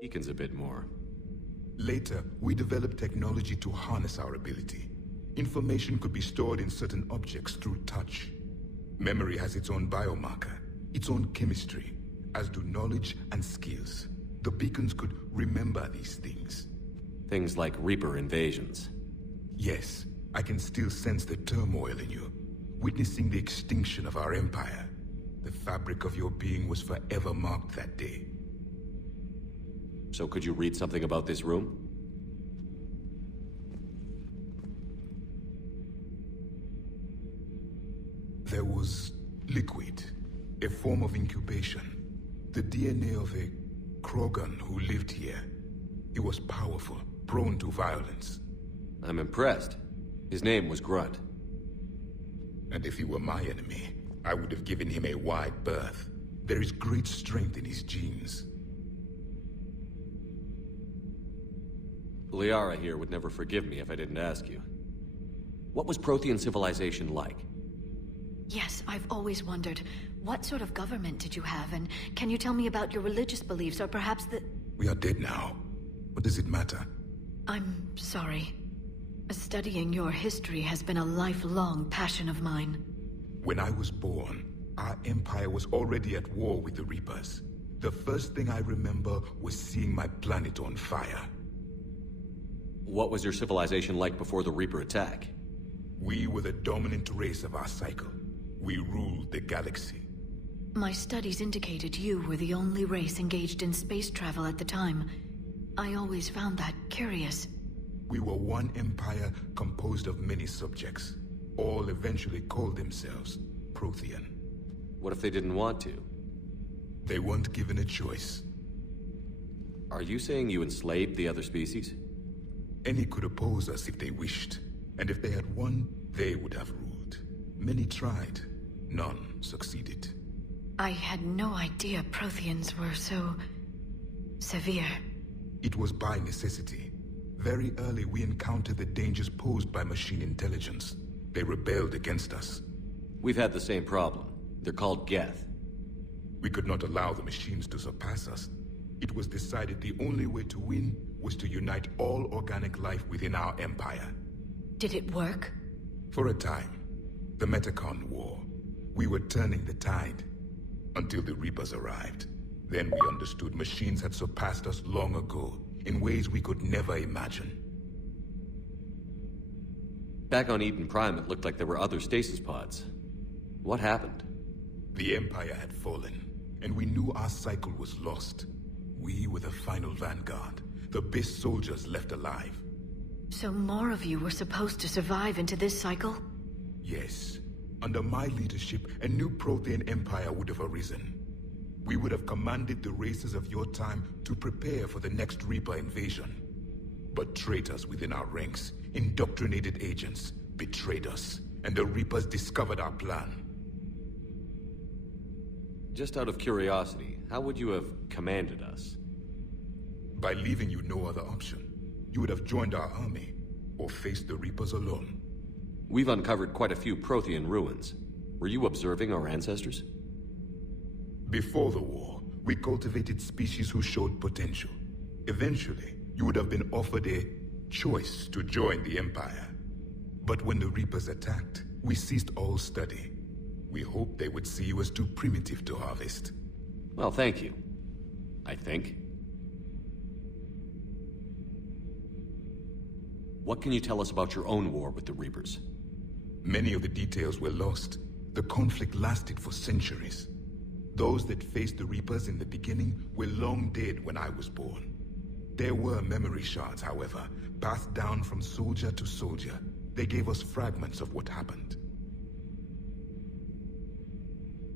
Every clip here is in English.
Weakens a bit more. Later, we developed technology to harness our ability. Information could be stored in certain objects through touch. Memory has its own biomarker, its own chemistry, as do knowledge and skills. The beacons could remember these things. Things like Reaper invasions. Yes, I can still sense the turmoil in you, witnessing the extinction of our empire. The fabric of your being was forever marked that day. So could you read something about this room? There was liquid, a form of incubation. The DNA of a Krogan who lived here. He was powerful, prone to violence. I'm impressed. His name was Grunt. And if he were my enemy, I would have given him a wide berth. There is great strength in his genes. Liara here would never forgive me if I didn't ask you. What was Prothean civilization like? Yes, I've always wondered, what sort of government did you have, and can you tell me about your religious beliefs, or perhaps the... We are dead now. What does it matter? I'm sorry. Studying your history has been a lifelong passion of mine. When I was born, our empire was already at war with the Reapers. The first thing I remember was seeing my planet on fire. What was your civilization like before the Reaper attack? We were the dominant race of our cycle. We ruled the galaxy. My studies indicated you were the only race engaged in space travel at the time. I always found that curious. We were one empire composed of many subjects. All eventually called themselves Prothean. What if they didn't want to? They weren't given a choice. Are you saying you enslaved the other species? Any could oppose us if they wished. And if they had won, they would have ruled. Many tried. None succeeded. I had no idea Protheans were so... severe. It was by necessity. Very early we encountered the dangers posed by machine intelligence. They rebelled against us. We've had the same problem. They're called Geth. We could not allow the machines to surpass us. It was decided the only way to win was to unite all organic life within our empire. Did it work? For a time. The Metacon War. We were turning the tide. Until the Reapers arrived. Then we understood machines had surpassed us long ago, in ways we could never imagine. Back on Eden Prime, it looked like there were other stasis pods. What happened? The Empire had fallen, and we knew our cycle was lost. We were the final Vanguard, the best soldiers left alive. So more of you were supposed to survive into this cycle? Yes. Under my leadership, a new Prothean empire would have arisen. We would have commanded the races of your time to prepare for the next Reaper invasion. But traitors within our ranks, indoctrinated agents, betrayed us, and the Reapers discovered our plan. Just out of curiosity, how would you have commanded us? By leaving you no other option. You would have joined our army, or faced the Reapers alone. We've uncovered quite a few Prothean ruins. Were you observing our ancestors? Before the war, we cultivated species who showed potential. Eventually, you would have been offered a choice to join the Empire. But when the Reapers attacked, we ceased all study. We hoped they would see you as too primitive to harvest. Well, thank you. I think. What can you tell us about your own war with the Reapers? Many of the details were lost. The conflict lasted for centuries. Those that faced the Reapers in the beginning were long dead when I was born. There were memory shards, however, passed down from soldier to soldier. They gave us fragments of what happened.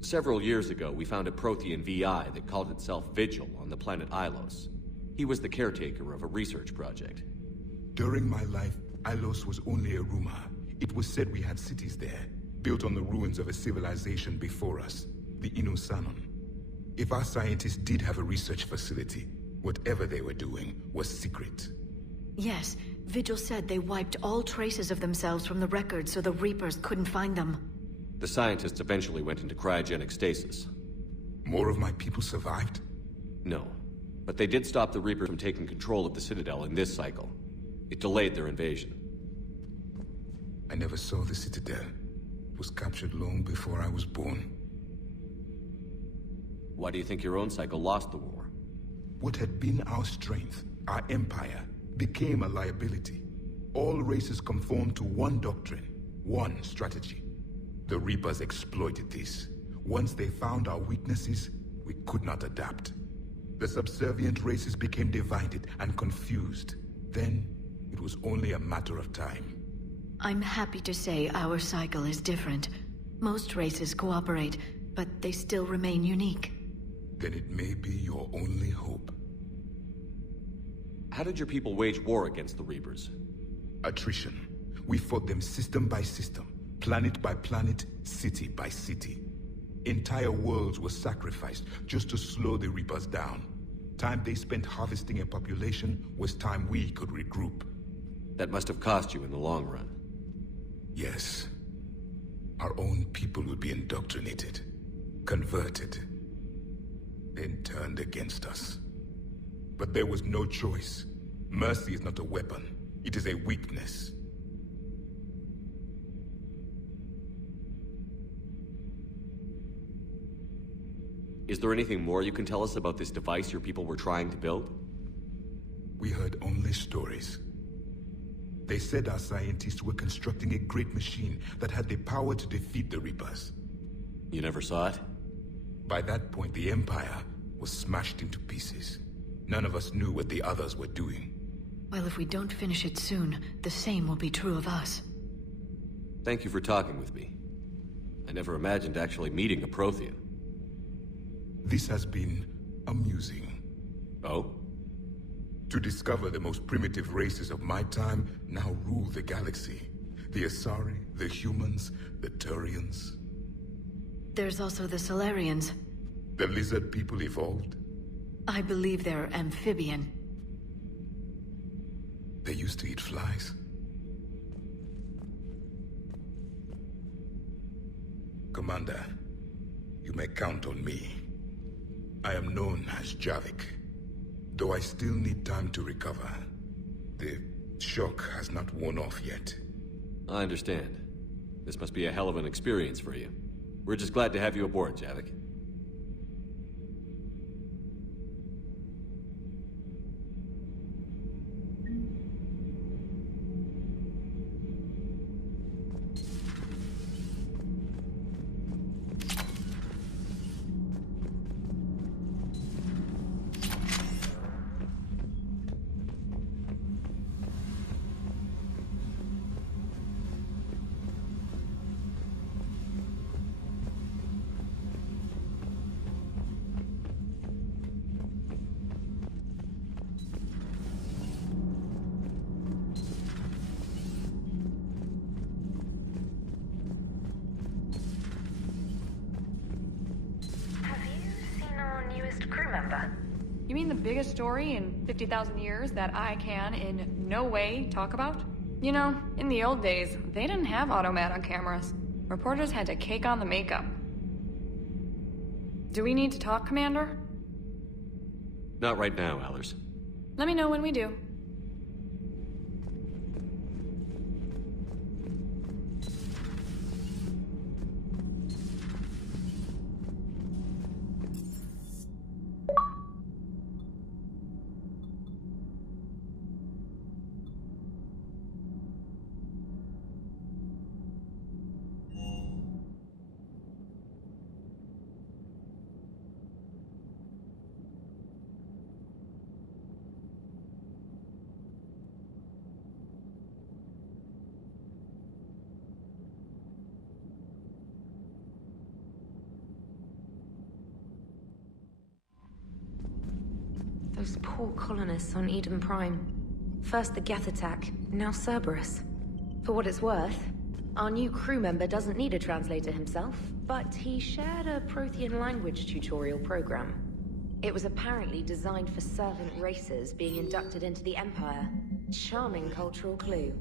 Several years ago, we found a Prothean VI that called itself Vigil on the planet Ilos. He was the caretaker of a research project. During my life, Ilos was only a rumor. It was said we had cities there, built on the ruins of a civilization before us, the Inusanon. If our scientists did have a research facility, whatever they were doing was secret. Yes, Vigil said they wiped all traces of themselves from the records so the Reapers couldn't find them. The scientists eventually went into cryogenic stasis. More of my people survived? No. But they did stop the Reapers from taking control of the Citadel in this cycle. It delayed their invasion. I never saw the Citadel. It was captured long before I was born. Why do you think your own cycle lost the war? What had been our strength, our empire, became a liability. All races conformed to one doctrine, one strategy. The Reapers exploited this. Once they found our weaknesses, we could not adapt. The subservient races became divided and confused. Then, it was only a matter of time. I'm happy to say our cycle is different. Most races cooperate, but they still remain unique. Then it may be your only hope. How did your people wage war against the Reapers? Attrition. We fought them system by system, planet by planet, city by city. Entire worlds were sacrificed just to slow the Reapers down. Time they spent harvesting a population was time we could regroup. That must have cost you in the long run. Yes. Our own people would be indoctrinated, converted, then turned against us. But there was no choice. Mercy is not a weapon. It is a weakness. Is there anything more you can tell us about this device your people were trying to build? We heard only stories. They said our scientists were constructing a great machine that had the power to defeat the Reapers. You never saw it? By that point, the Empire was smashed into pieces. None of us knew what the others were doing. Well, if we don't finish it soon, the same will be true of us. Thank you for talking with me. I never imagined actually meeting a Prothean. This has been amusing. Oh? To discover the most primitive races of my time now rule the galaxy. The Asari, the humans, the Turians. There's also the Solarians. The lizard people evolved. I believe they're amphibian. They used to eat flies. Commander, you may count on me. I am known as Javik, though I still need time to recover. The shock has not worn off yet. I understand. This must be a hell of an experience for you. We're just glad to have you aboard, Javik. You mean the biggest story in 50,000 years that I can, in no way, talk about? You know, in the old days, they didn't have automat on cameras. Reporters had to cake on the makeup. Do we need to talk, Commander? Not right now, Allers. Let me know when we do. Those poor colonists on Eden Prime. First the Geth attack, now Cerberus. For what it's worth, our new crew member doesn't need a translator himself, but he shared a Prothean language tutorial program. It was apparently designed for servant races being inducted into the Empire. Charming cultural clue.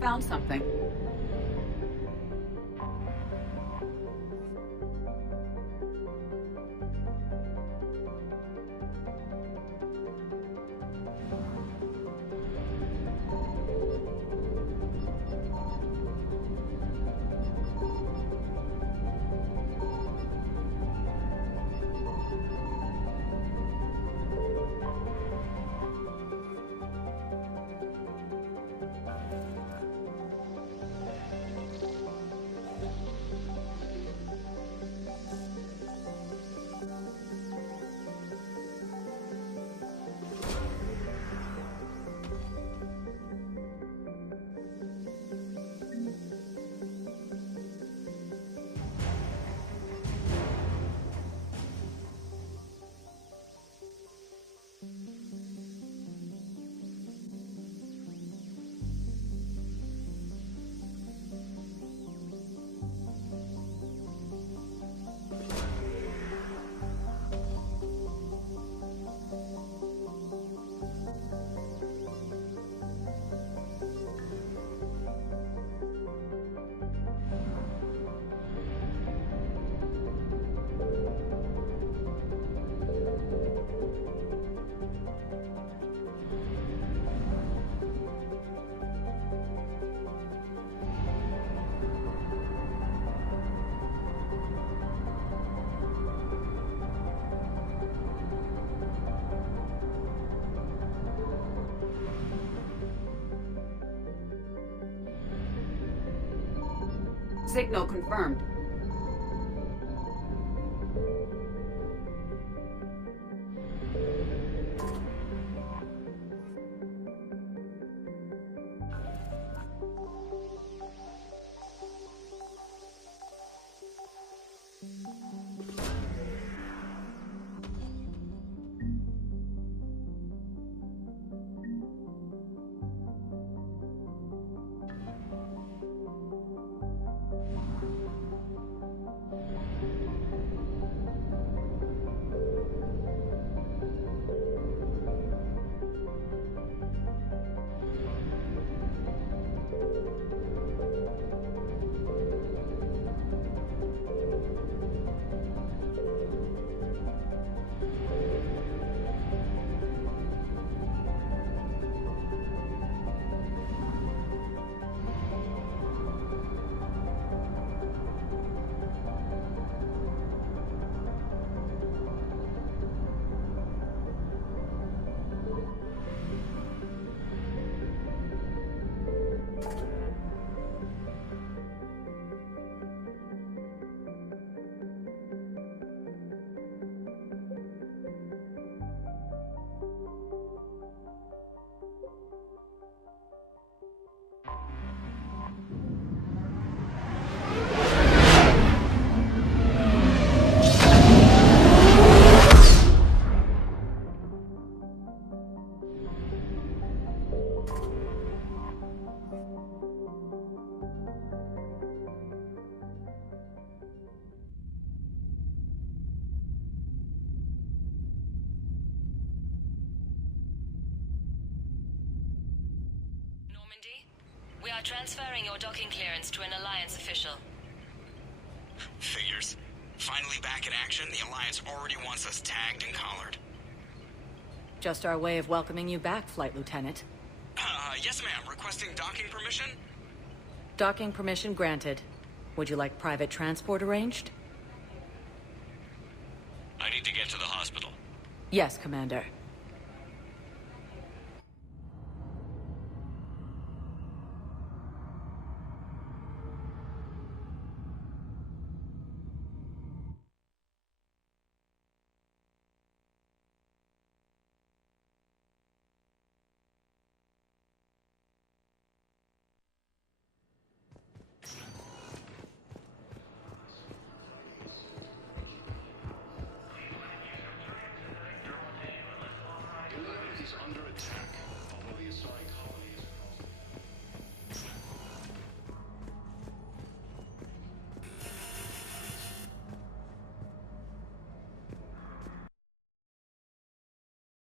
found something. Signal confirmed. We are transferring your docking clearance to an Alliance official. Figures. Finally back in action, the Alliance already wants us tagged and collared. Just our way of welcoming you back, Flight Lieutenant. Yes ma'am. Requesting docking permission? Docking permission granted. Would you like private transport arranged? I need to get to the hospital. Yes, Commander. is under